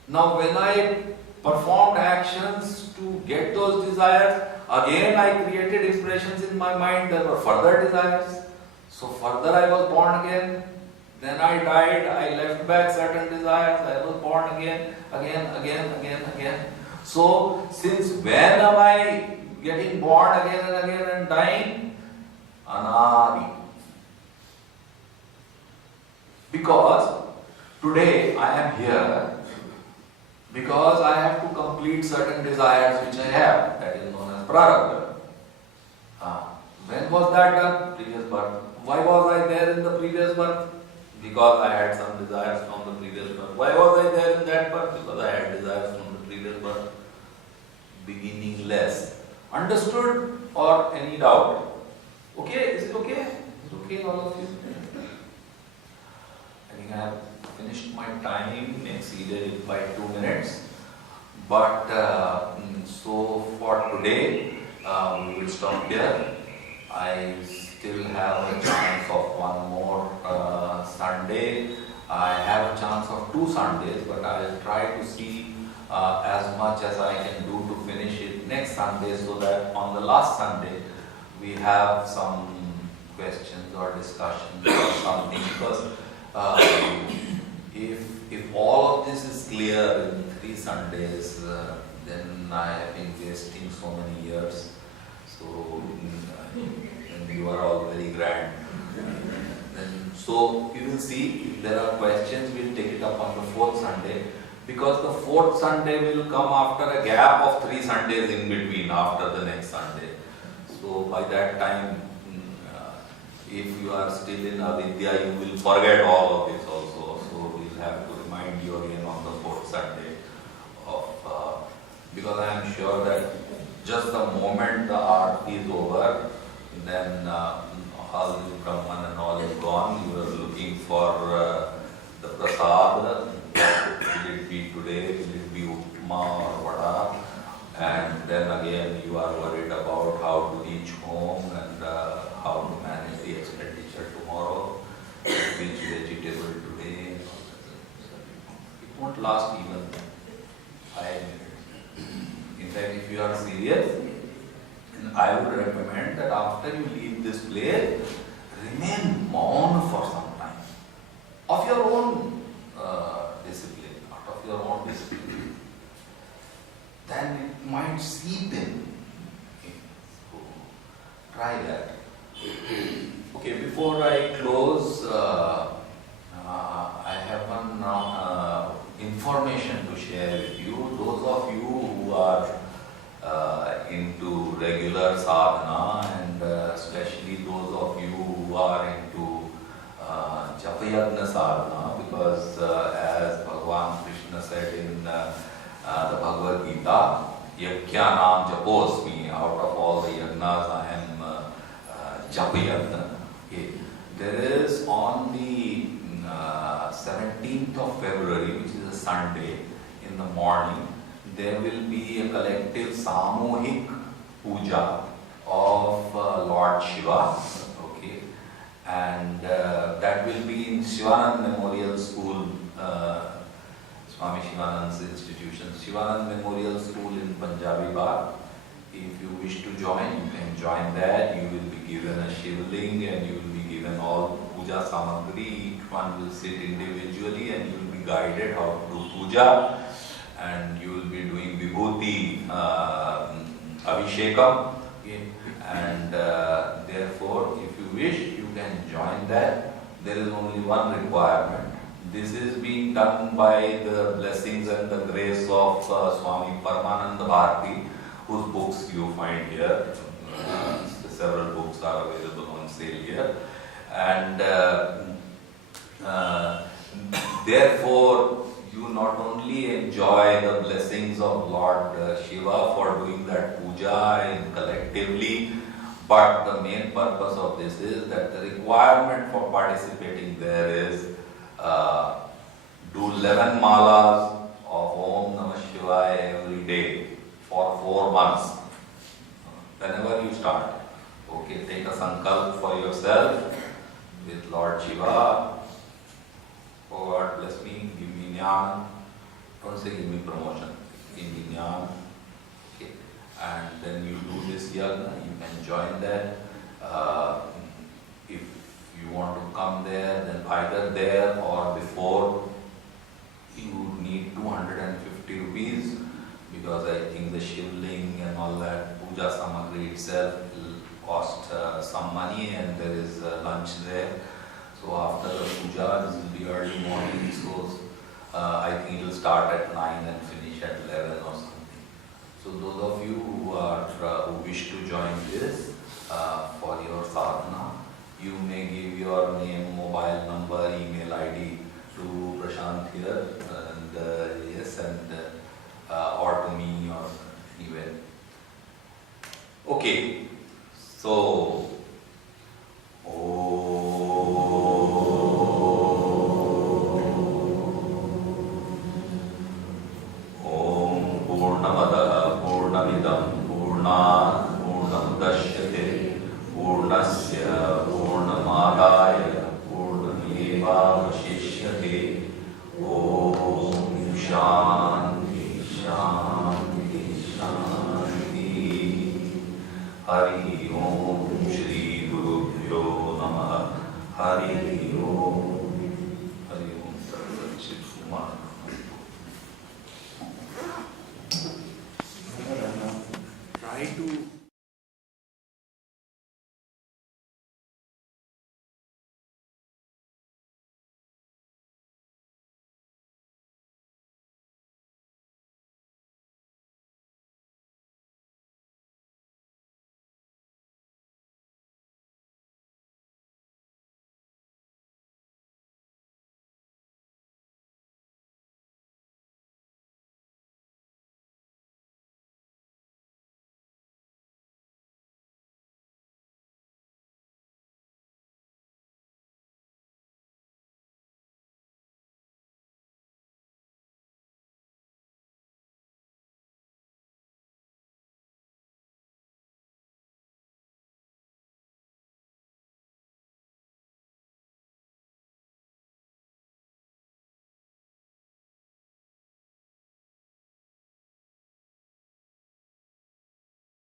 Now when I performed actions to get those desires, again I created impressions in my mind, there were further desires. So further I was born again, then I died, I left back certain desires, I was born again. So since when am I getting born again and dying? Anadi. Because today I am here because I have to complete certain desires which I have, that is known as prarabdha. When was that done? Previous birth. Why was I there in the previous birth? Because I had some desires from the previous birth. Why was I there in that birth? Because I had desires from the previous birth. Beginningless. Understood or any doubt? Okay? Is it okay? Is it okay, all of you? I think I have finished my time, exceeded it by 2 minutes. But so for today, we will stop here. I still have a chance of one more Sunday. I have a chance of 2 Sundays, but I'll try to see as much as I can do to finish it next Sunday, so that on the last Sunday we have some questions or discussions or something. Because if all of this is clear in 3 Sundays, then I have been wasting so many years. So and you are all very grand. And so you will see, if there are questions, we'll take it up on the 4th Sunday, because the 4th Sunday will come after a gap of 3 Sundays in between, after the next Sunday. So by that time, if you are still in avidya, you will forget all of this also. So we'll have to remind you again on the 4th Sunday of, because I am sure that just the moment the arati is over, then all the Brahman and all is gone. You are looking for the prasad. Will it be today? Will it be upma or vada? And then again you are worried about how to reach home and how to manage the expenditure tomorrow, which vegetable today. It won't last even 5 minutes. In fact, if you are serious, then I would recommend that after you leave this place, remain maun for some time, of your own discipline, out of your own discipline. Then it might seep in. Okay. So try that. Okay, before I close, I have one information to share with you. Those of you who are into regular sadhana, and especially those of you who are into japayagna sadhana, because as Bhagavan Krishna said in the Bhagavad Gita, Yagnyanam japosmi, out of all the yagnas I am japayagna. Okay. There is on the 17th of February, which is a Sunday, in the morning, there will be a collective samuhik puja of Lord Shiva. Okay. And that will be in Shivanand Memorial School, Swami Shivanand's institution, Shivanand Memorial School in Punjabi Bagh. If you wish to join, you can join that. You will be given a shivling and you will be given all puja samagri. Each one will sit individually and you will be guided how to do puja. And you will be doing vibhuti abhishekam. Okay. And therefore, if you wish, you can join that. There is only one requirement. This is being done by the blessings and the grace of Swami Paramananda Bharati, whose books you find here. Several books are available on sale here. And therefore, you not only enjoy the blessings of Lord Shiva for doing that puja and collectively, But the main purpose of this is that the requirement for participating there is do 11 malas of Om Namah Shivaya every day for 4 months. Whenever you start, okay, take a sankalp for yourself with Lord Shiva. Oh God, bless me, give me jnana. Don't say give me promotion, give me jnana. Okay. And then you do this yajna, you can join that. If you want to come there, then either there or before, you need 250 rupees, because I think the shivling and all that, puja samagri itself will cost some money, and there is lunch there. So after the puja, this will be early morning, so I think it will start at 9 and finish at 11 or something. So those of you who wish to join this for your sadhana, you may give your name, mobile number, email ID to Prashant here, and yes, and or to me or anywhere. Okay, so Purnamada Purnamidam Purnat Purnamudashyate Purnasya Purnamadaya Purnameva Vashishyate. Om Shanti Shanti Shanti. Hari